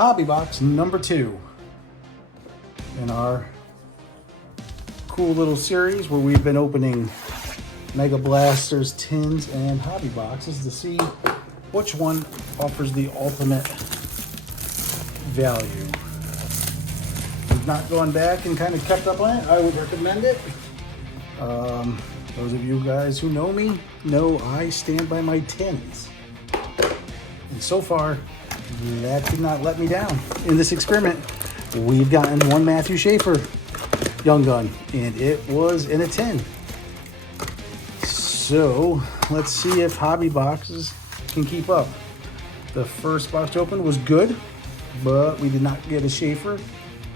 hobby box number 2 in our cool little series where we've been opening Mega Blasters, tins, and hobby boxes to see which one offers the ultimate value. If you've not gone back and kind of kept up on it, I would recommend it. Those of you guys who know me know I stand by my tins. And so far, that did not let me down. In this experiment, we've gotten one Matthew Schaefer Young Gun, and it was in a tin. So let's see if hobby boxes can keep up. The first box to open was good, but we did not get a Schaefer.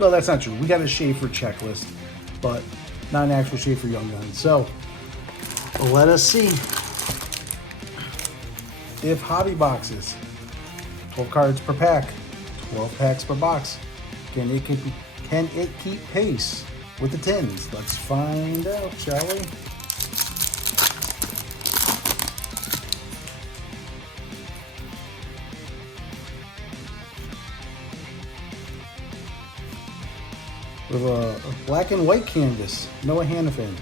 Well, that's not true. We got a Schaefer checklist, but not an actual Schaefer Young Gun. So let us see if hobby boxes, 12 cards per pack, 12 packs per box, can it keep pace with the tins? Let's find out, shall we? With a black and white canvas, Noah Hannafin.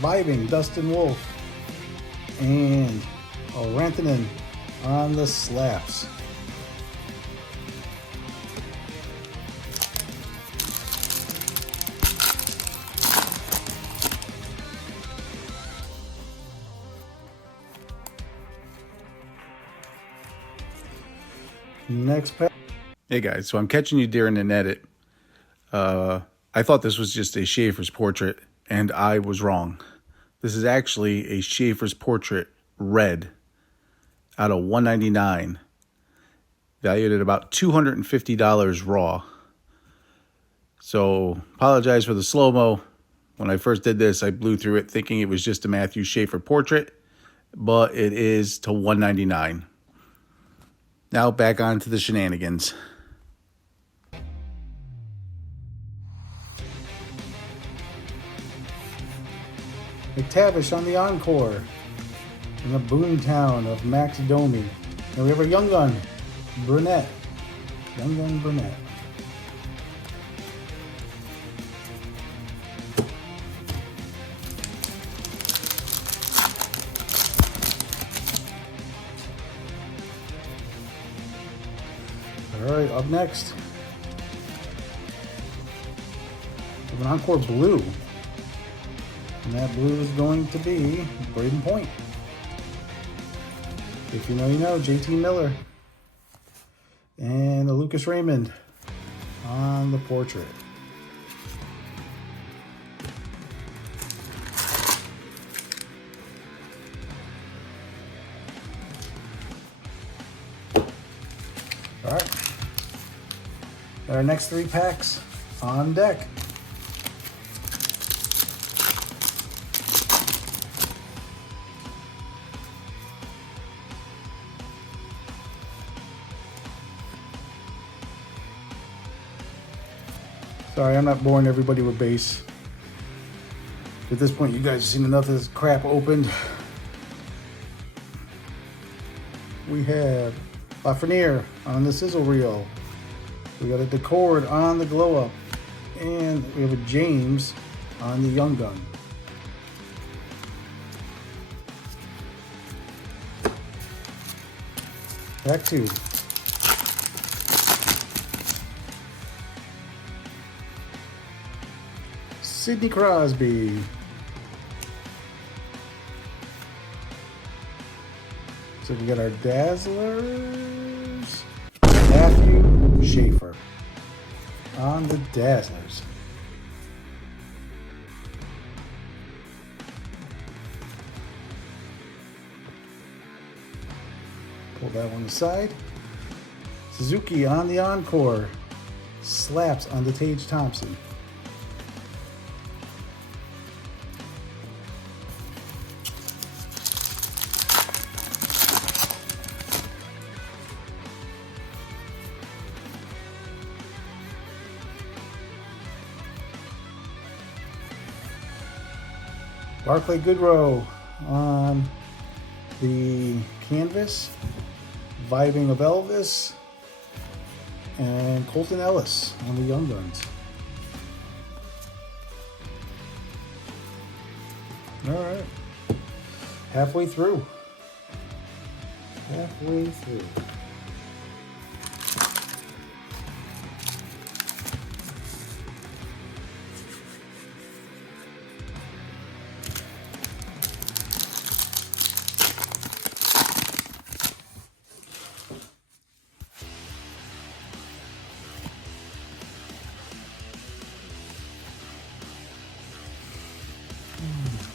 Vibing, Dustin Wolf. And Rantanen on the slaps. Next pack. Hey guys, so I'm catching you during an edit. I thought this was just a Schaefer's portrait, and I was wrong. This is actually a Schaefer's portrait red out of $199, valued at about $250 raw. So apologize for the slow-mo. When I first did this, I blew through it thinking it was just a Matthew Schaefer portrait, but it is to $199. Now back on to the shenanigans. McTavish on the encore in the boomtown of Max Domi. And we have a Young Gun, Brunette. Young Gun Brunette. All right, up next, we have an encore blue. And that blue is going to be Braden Point. If you know, you know. JT Miller. And a Lucas Raymond on the portrait. All right. Our next 3 packs on deck. Sorry, I'm not boring everybody with base. At this point, you guys have seen enough of this crap opened. We have Lafreniere on the sizzle reel. We got a Decord on the glow up. And we have a James on the Young Gun. Pack 2. Sidney Crosby. So we got our Dazzlers. Matthew Schaefer on the Dazzlers. Pull that one aside. Suzuki on the encore. Slaps on the Tage Thompson. Barclay Goodrow on the canvas, Vibing of Elvis, and Colton Ellis on the Young Guns. All right. Halfway through. Halfway through.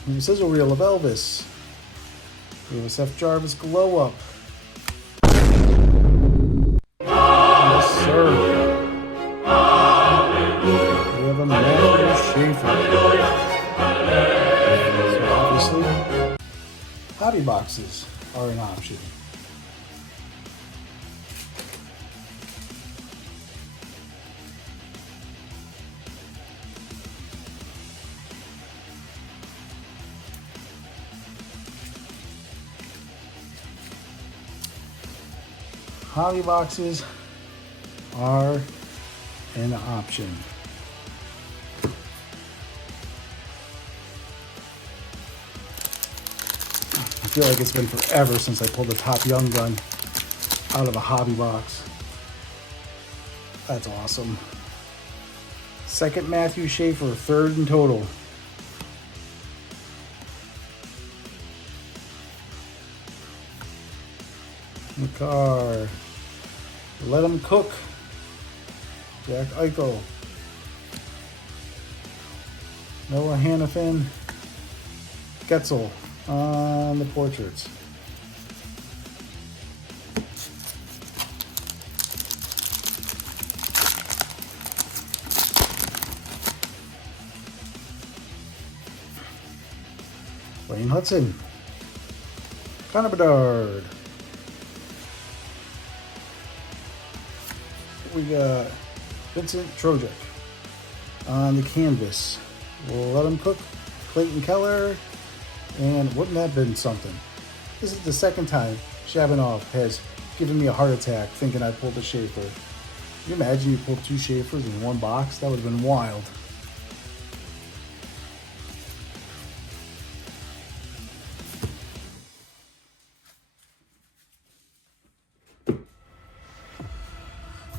And the sizzle reel of Elvis. We have a Seth Jarvis glow up. Yes, sir. We have a Matthew Schaefer. So obviously, hobby boxes are an option. Hobby boxes are an option. I feel like it's been forever since I pulled the top Young Gun out of a hobby box. That's awesome. Second Matthew Schaefer, third in total. McCarr. Let him cook. Jack Eichel. Noah Hannafin. Getzel on the portraits. Wayne Hudson. Connor Bedard. We got Vincent Trojack on the canvas. We'll let him cook. Clayton Keller. And wouldn't that have been something? This is the second time Shabanov has given me a heart attack thinking I pulled a Schaefer. Can you imagine you pulled two Schaefers in one box? That would have been wild.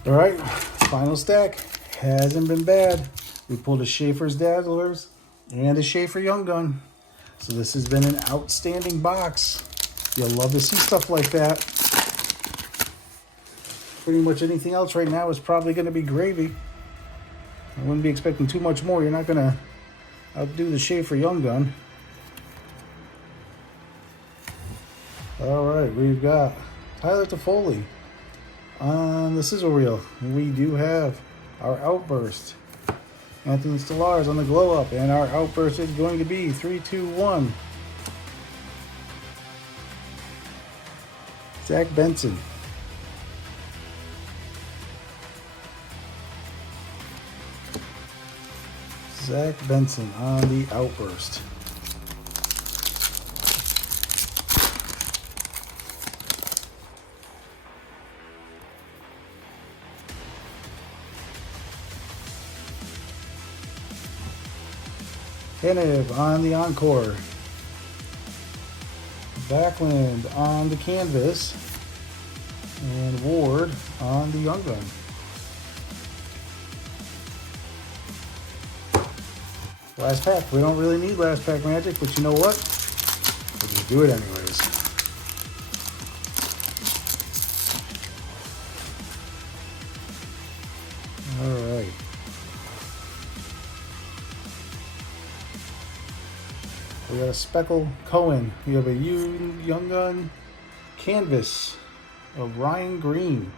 All right, final stack. Hasn't been bad. We pulled a Schaefer's Dazzlers and a Schaefer Young Gun. So this has been an outstanding box. You'll love to see stuff like that. Pretty much anything else right now is probably going to be gravy. I wouldn't be expecting too much more. You're not going to outdo the Schaefer Young Gun. All right, we've got Tyler Toffoli on the sizzle reel. We do have our Outburst. Anthony Stellars on the glow up, and our Outburst is going to be 3, 2, 1. Zach Benson. Zach Benson on the Outburst. Tanev on the Encore. Backlund on the canvas. And Ward on the Young Gun. Last pack. We don't really need last pack magic, but you know what? We'll just do it anyways. All right. We got a Speckle Cohen. We have a Young Gun canvas of Ryan Green.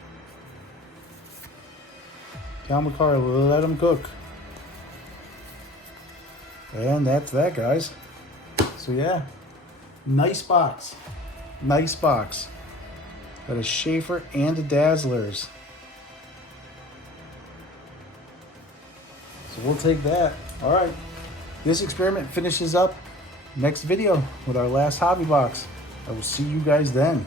Cal McCarr, let him cook. And that's that, guys. So yeah, nice box. Nice box. Got a Schaefer and a Dazzlers. So we'll take that. All right. This experiment finishes up next video with our last hobby box. I will see you guys then.